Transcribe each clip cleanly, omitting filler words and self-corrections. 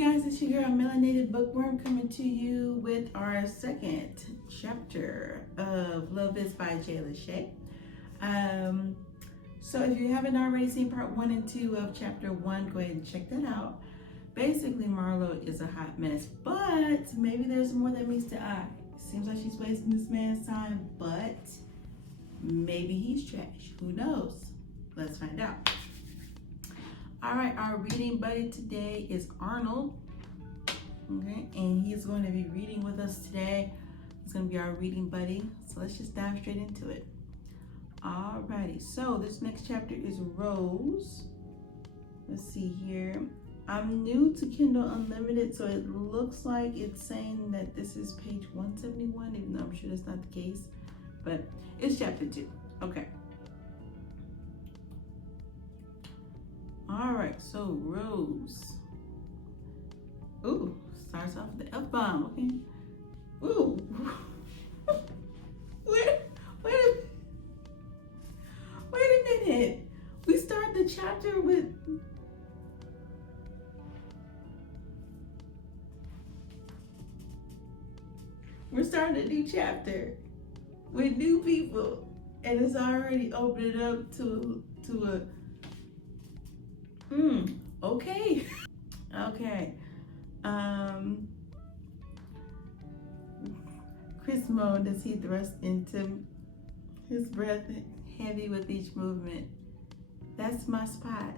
guys, it's your girl Melanated Bookworm coming to you with our second chapter of Love Is by Lashae-Ch. So if you haven't already seen part 1 and 2 of chapter 1, go ahead and check that out. Basically, Marlo is a hot mess, but maybe there's more that meets the eye. Seems like she's wasting this man's time, but maybe he's trash. Who knows? Let's find out. All right, our reading buddy today is Arnold. Okay, and he's going to be reading with us today. He's going to be our reading buddy. So let's just dive straight into it. All righty, so this next chapter is Rose. Let's see here. I'm new to Kindle Unlimited, so it looks like it's saying that this is page 171, even though I'm sure that's not the case. But it's chapter 2. Okay. All right, so Rose. Ooh, starts off with the F-bomb, okay? Ooh. Wait a minute. We start the chapter with... We're starting a new chapter with new people, and it's already opening up to a... Okay. Okay. Chris moaned as he thrust into his breath heavy with each movement. "That's my spot,"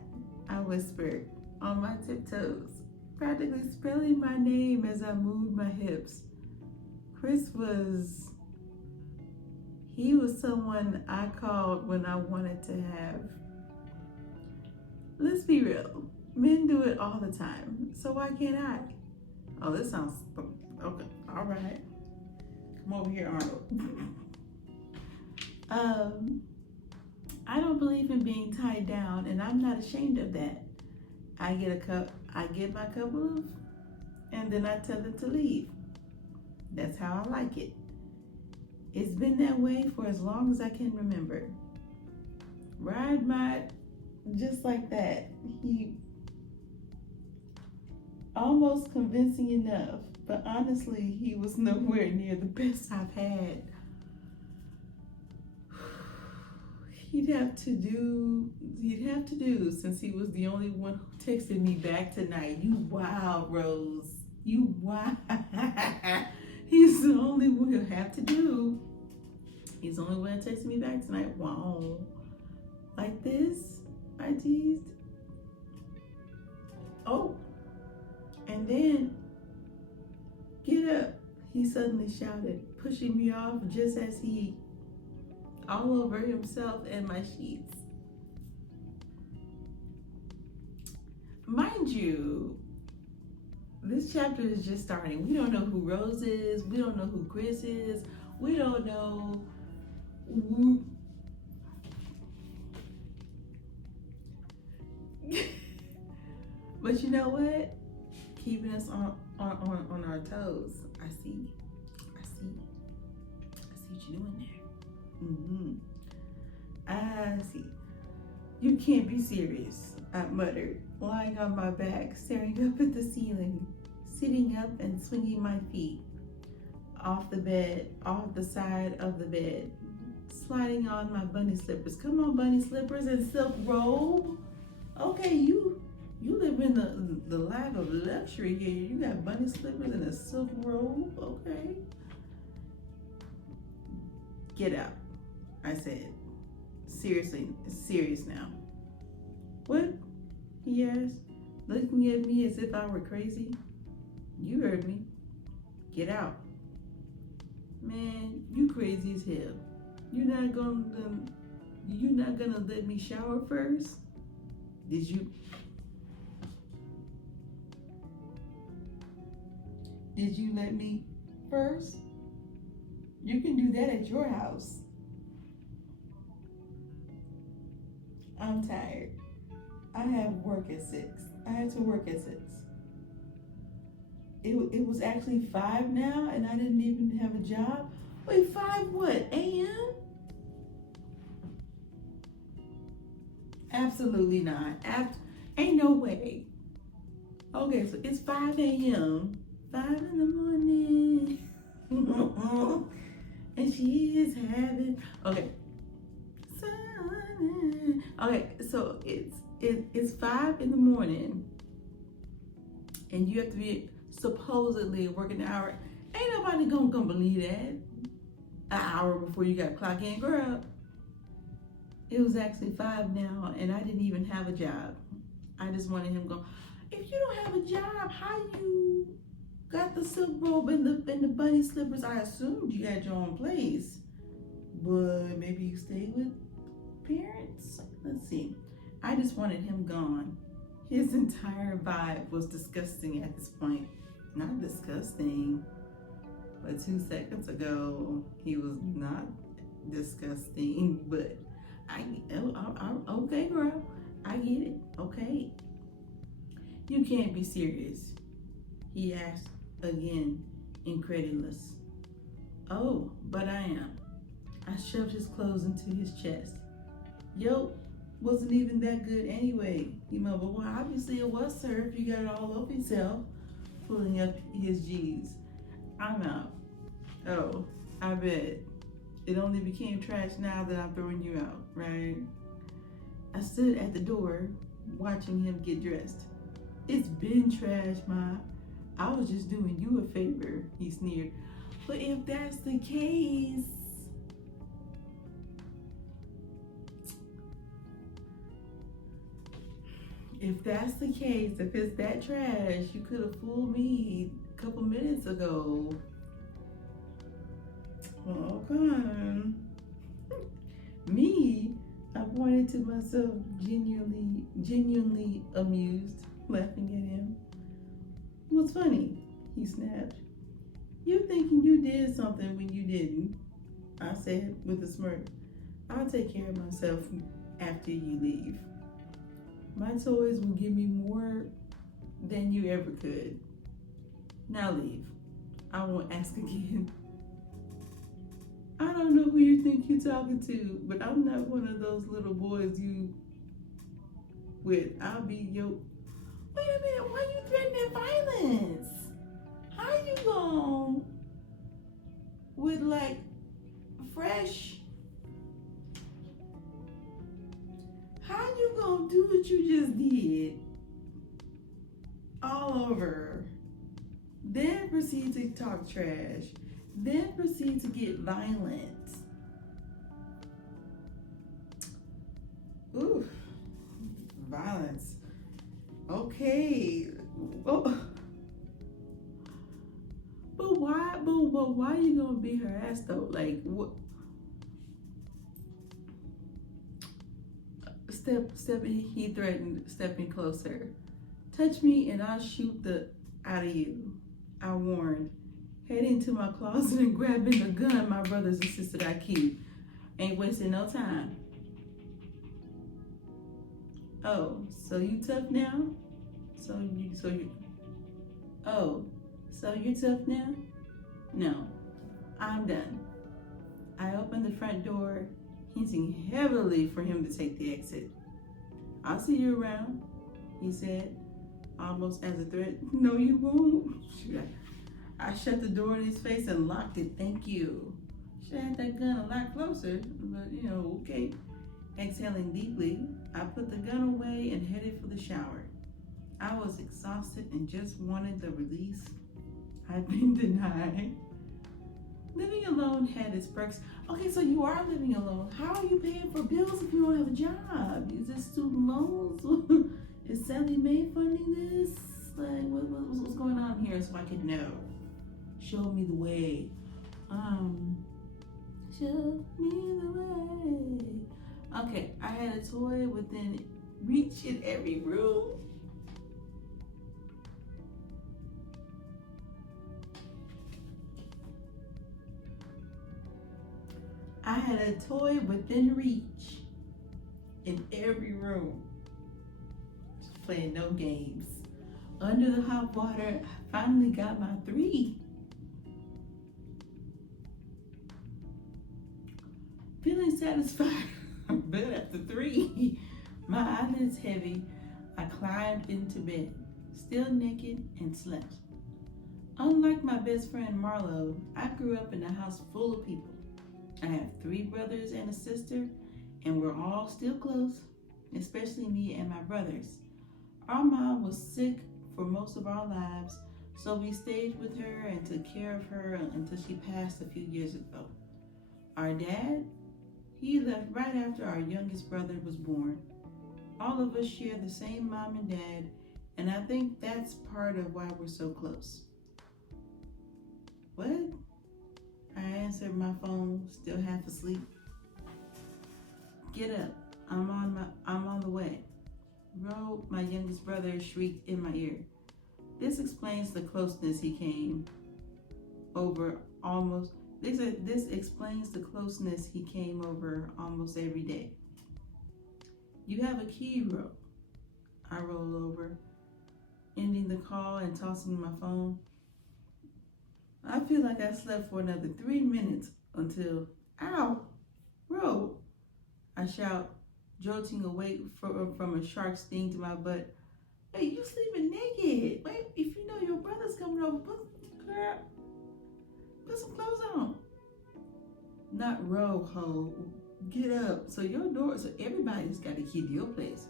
I whispered on my tiptoes, practically spelling my name as I moved my hips. Chris was someone I called when I wanted to have. Let's be real, men do it all the time, so why can't I? Oh, this sounds, okay, all right. Come over here, Arnold. I don't believe in being tied down, and I'm not ashamed of that. I get my couple of, and then I tell them to leave. That's how I like it. It's been that way for as long as I can remember. Ride my... Just like that, he almost convincing enough, but honestly, he was nowhere near the best I've had. He'd have to do, since he was the only one who texted me back tonight. You wild, Rose. You wild. He's the only one he'll have to do. He's the only one that texted me back tonight. Wow. Like this? I teased. Oh, and then, "Get up," he suddenly shouted, pushing me off just as he all over himself and my sheets. Mind you, this chapter is just starting. We don't know who Rose is. We don't know who Chris is. We don't know who... But you know what? Keeping us on our toes. I see what you're doing there. I see. "You can't be serious," I muttered, lying on my back, staring up at the ceiling, sitting up and swinging my feet off the side of the bed, sliding on my bunny slippers. Come on, bunny slippers and silk robe. Okay, you live in the life of luxury here. You got bunny slippers and a silk robe, okay. "Get out," I said. "Seriously, it's serious now." "What?" he asked, looking at me as if I were crazy. "You heard me. Get out." "Man, you crazy as hell. You're not gonna let me shower first? Did you let me first? You can do that at your house." "I'm tired. I have work at 6. I had to work at 6. It was actually 5 now, and I didn't even have a job. Wait, 5 what? a.m.? Absolutely not. Ain't no way. Okay, so it's 5 a.m. 5 in the morning. And she is having, okay. Okay, so it's 5 in the morning, and you have to be supposedly working an hour. Ain't nobody gonna believe that. An hour before you got to clock in, girl. It was actually 5 now, and I didn't even have a job. I just wanted him to go. If you don't have a job, how you got the silk robe and the bunny slippers? I assumed you had your own place, but maybe you stayed with parents. Let's see. I just wanted him gone. His entire vibe was disgusting at this point. Not disgusting, but 2 seconds ago he was not disgusting. But okay, girl, I get it. Okay, you can't be serious. He asked again, incredulous. Oh, but I am. I shoved his clothes into his chest. Yo, wasn't even that good anyway. He mumbled, well, obviously it was, sir, if you got it all over yourself. Pulling up his G's. I'm out. Oh, I bet. It only became trash now that I'm throwing you out, right? I stood at the door, watching him get dressed. It's been trash, Ma. I was just doing you a favor, he sneered. But if that's the case, if it's that trash, you could have fooled me a couple minutes ago. Well, come on. Me, I pointed to myself, genuinely amused, laughing at him. What's funny? He snapped. You thinking you did something when you didn't, I said with a smirk. I'll take care of myself after you leave. My toys will give me more than you ever could. Now leave. I won't ask again. I don't know who you think you're talking to, but I'm not one of those little boys you with. I'll be your... Wait a minute, why you threatening violence? How you going with like fresh... How you gonna do what you just did all over, then proceed to talk trash, then proceed to get violent? Oof, violence. Okay. Oh. But why you gonna beat her ass though? Like what? He threatened, stepping closer. Touch me and I'll shoot the out of you, I warned, heading to my closet and grabbing the gun my brothers insisted I keep. Ain't wasting no time. Oh, so you tough now? So you're tough now? No, I'm done. I opened the front door, hinting heavily for him to take the exit. I'll see you around, he said, almost as a threat. No, you won't. I shut the door in his face and locked it. Thank you. Should have had that gun a lot closer, but okay. Exhaling deeply, I put the gun away and headed for the shower. I was exhausted and just wanted the release I'd been denied. Living alone had its perks. Okay, so you are living alone. How are you paying for bills if you don't have a job? Is this student loans? Is Sally Mae funding this? Like, what's going on here so I can know? Show me the way. Show me the way. Okay, I had a toy within reach in every room. I had a toy within reach in every room. Just playing no games. Under the hot water, I finally got my 3. Feeling satisfied, but after 3, my eyelids heavy, I climbed into bed, still naked and slept. Unlike my best friend Marlo, I grew up in a house full of people. I have 3 brothers and a sister, and we're all still close, especially me and my brothers. Our mom was sick for most of our lives, so we stayed with her and took care of her until she passed a few years ago. Our dad, he left right after our youngest brother was born. All of us share the same mom and dad, and I think that's part of why we're so close. What? I answered my phone, still half asleep. Get up. I'm on the way. Ro, my youngest brother, shrieked in my ear. This explains the closeness he came over almost. This explains the closeness he came over almost every day. You have a key, Ro. I roll over, ending the call and tossing my phone. I feel like I slept for another 3 minutes until, ow, Ro, I shout, jolting awake from a sharp sting to my butt. Hey, you sleeping naked. Wait, if you know your brother's coming over, put some clothes on. Not Ro, ho. Get up. So everybody's got a key to your place.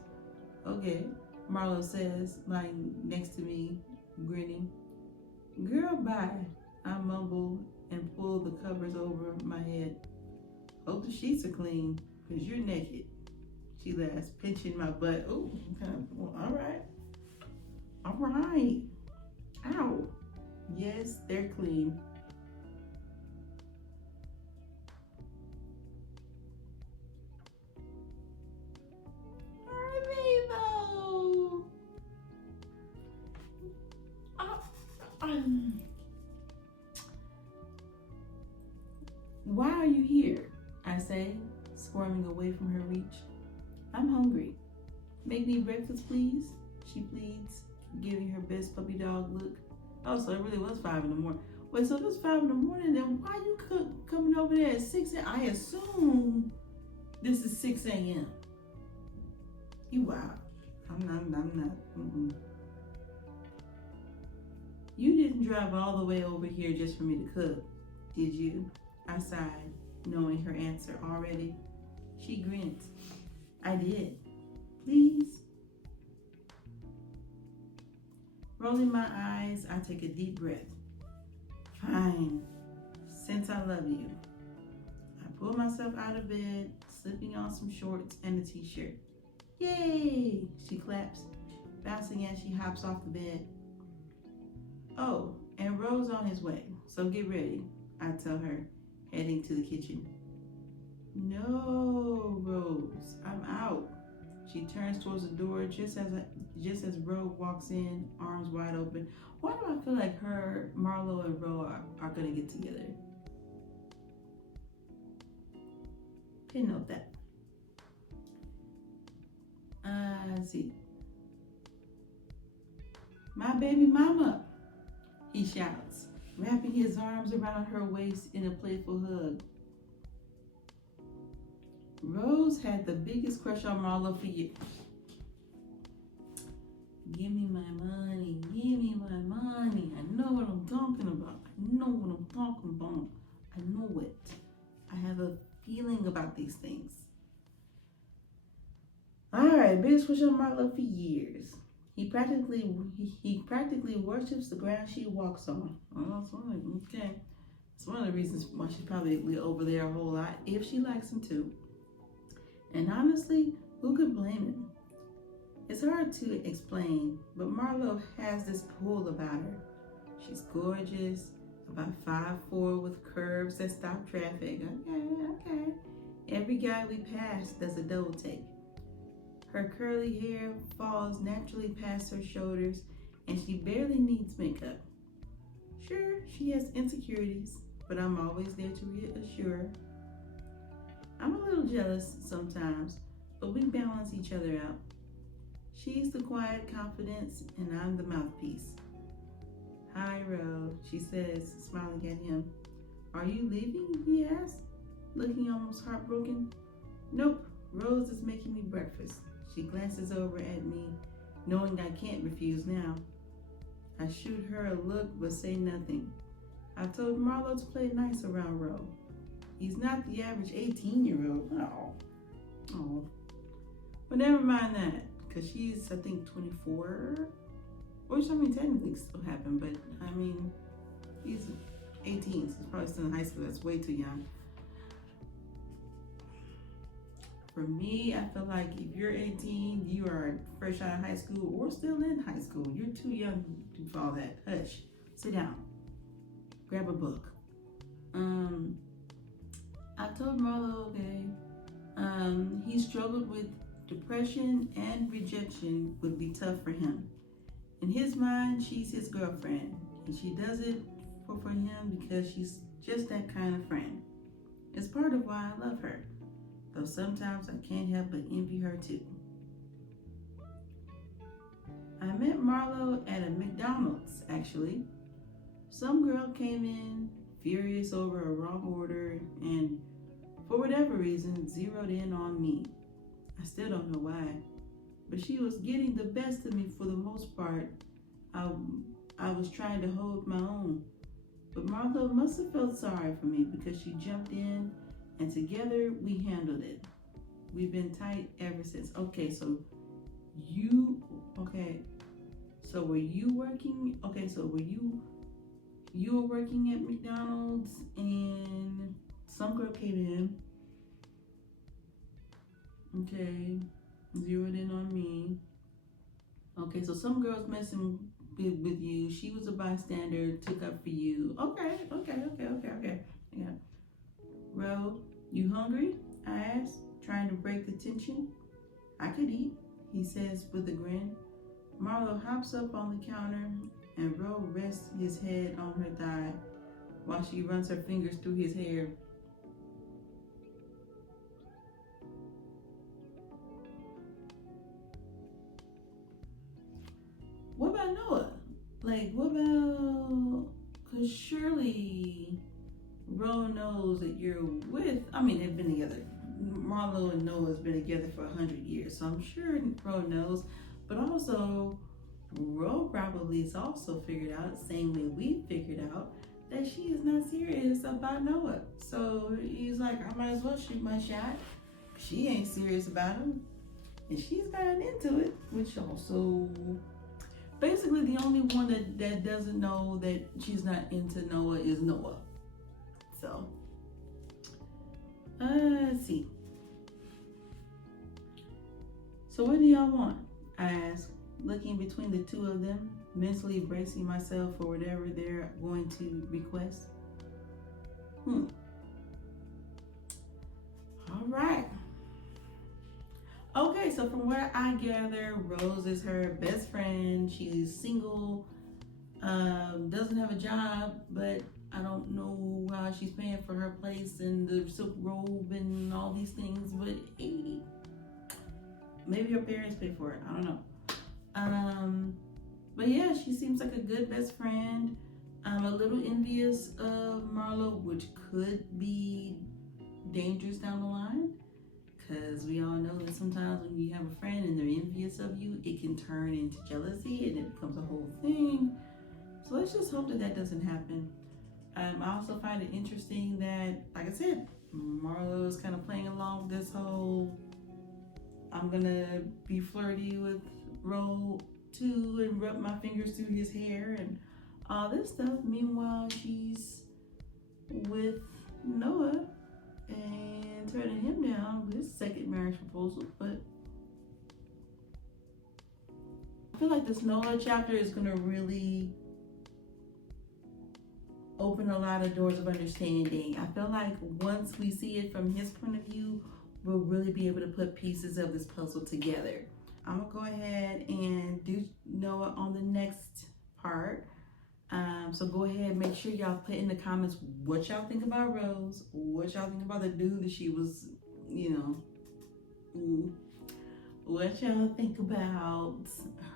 Okay, Marlo says, lying next to me, grinning. Girl, bye. I mumble and pull the covers over my head. Hope the sheets are clean, because you're naked. She laughs, pinching my butt. Oh, okay. Well, all right. All right. Ow. Yes, they're clean. Are they though? Why are you here? I say, squirming away from her reach. I'm hungry. Make me breakfast, please, she pleads, giving her best puppy dog look. Oh, so it really was 5 in the morning. Wait, so it was 5 in the morning, then why you coming over there at 6 a.m.? I assume this is 6 a.m. You wild. I'm not. You didn't drive all the way over here just for me to cook, did you? I sighed, knowing her answer already. She grins. I did. Please. Rolling my eyes, I take a deep breath. Fine, since I love you. I pull myself out of bed, slipping on some shorts and a t-shirt. Yay, she claps, bouncing as she hops off the bed. Oh, and Ro's on his way, so get ready, I tell her, heading to the kitchen. No, Rose, I'm out. She turns towards the door just as Ro walks in, arms wide open. Why do I feel like Marlo and Ro are gonna get together? Didn't know that. Let's see. My baby mama, he shouts, wrapping his arms around her waist in a playful hug. Rose had the biggest crush on Marlo for years. Give me my money, give me my money. I know what I'm talking about. I know what I'm talking about. I know it. I have a feeling about these things. All right, biggest crush on Marlo for years. He practically worships the ground she walks on. Oh, okay. It's one of the reasons why she's probably over there a whole lot, if she likes him too. And honestly, who could blame him? It's hard to explain, but Marlo has this pull about her. She's gorgeous, about 5'4", with curves that stop traffic. Okay. Every guy we pass does a double take. Her curly hair falls naturally past her shoulders, and she barely needs makeup. Sure, she has insecurities, but I'm always there to reassure her. I'm a little jealous sometimes, but we balance each other out. She's the quiet confidence, and I'm the mouthpiece. Hi, Ro, she says, smiling at him. Are you leaving? He asks, looking almost heartbroken. Nope, Rose is making me breakfast. She glances over at me, knowing I can't refuse now. I shoot her a look but say nothing. I told Marlo to play nice around Ro. He's not the average 18-year-old. Oh. But never mind that, because she's, I think, 24. Which, I mean, technically still happened, but, I mean, he's 18, so he's probably still in high school. That's way too young. For me, I feel like if you're 18, you are fresh out of high school or still in high school. You're too young to do all that. Hush. Sit down. Grab a book. I told Marlo, okay, he struggled with depression and rejection would be tough for him. In his mind, she's his girlfriend, and she does it for him because she's just that kind of friend. It's part of why I love her, though sometimes I can't help but envy her too. I met Marlo at a McDonald's, actually. Some girl came in furious over a wrong order and, for whatever reason, zeroed in on me. I still don't know why, but she was getting the best of me for the most part. I was trying to hold my own, but Marlo must have felt sorry for me because she jumped in and together we handled it. We've been tight ever since. Okay, so were you working? Okay, so you were working at McDonald's and some girl came in. Okay, zeroed in on me. Okay, so some girl's messing with you. She was a bystander, took up for you. Okay. Yeah. Ro, you hungry? I asked, trying to break the tension. I could eat, he says with a grin. Marlo hops up on the counter and Ro rests his head on her thigh while she runs her fingers through his hair. What about Noah? Because surely Ro knows that you're with, they've been together. Marlo and Noah has been together for 100 years, so I'm sure Ro knows. But also, Ro probably has also figured out, same way we figured out, that she is not serious about Noah. So he's like, I might as well shoot my shot. She ain't serious about him. And she's gotten into it, which also, basically the only one that doesn't know that she's not into Noah is Noah. So, let's see. So what do y'all want? I asked, looking between the two of them, mentally bracing myself for whatever they're going to request. All right. Okay, so from what I gather, Rose is her best friend. She's single, doesn't have a job, but I don't know how she's paying for her place and the silk robe and all these things, but hey, maybe her parents pay for it. I don't know. But yeah, she seems like a good best friend. I'm a little envious of Marlo, which could be dangerous down the line. Because we all know that sometimes when you have a friend and they're envious of you, it can turn into jealousy and it becomes a whole thing. So let's just hope that that doesn't happen. I also find it interesting that, like I said, Marlo is kind of playing along with this whole, I'm gonna be flirty with Ro too and rub my fingers through his hair and all this stuff. Meanwhile, she's with Noah and turning him down with his second marriage proposal. But I feel like this Noah chapter is gonna really open a lot of doors of understanding. I feel like once we see it from his point of view, we'll really be able to put pieces of this puzzle together. I'm gonna go ahead and do Noah on the next part. So go ahead and make sure y'all put in the comments what y'all think about Rose, what y'all think about the dude that she was, what y'all think about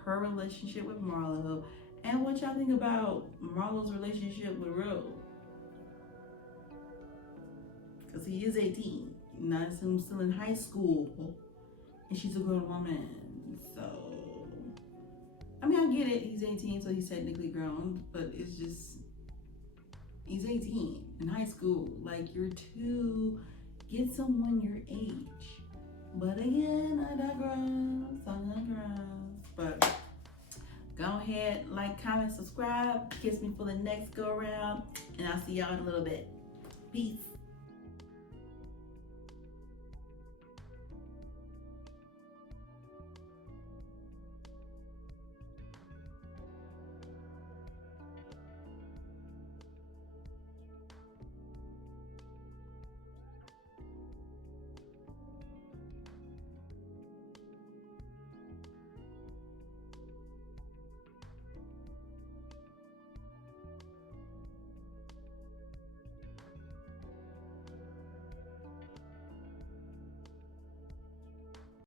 her relationship with Marlo, and what y'all think about Marlo's relationship with Rose. Because he is 18, not still in high school, and she's a grown woman. So, I mean, I get it. He's 18, so he's technically grown, but it's just, he's 18 in high school. Like, you're to get someone your age. But again, I digress. But go ahead, like, comment, subscribe. Kiss me for the next go around. And I'll see y'all in a little bit. Peace.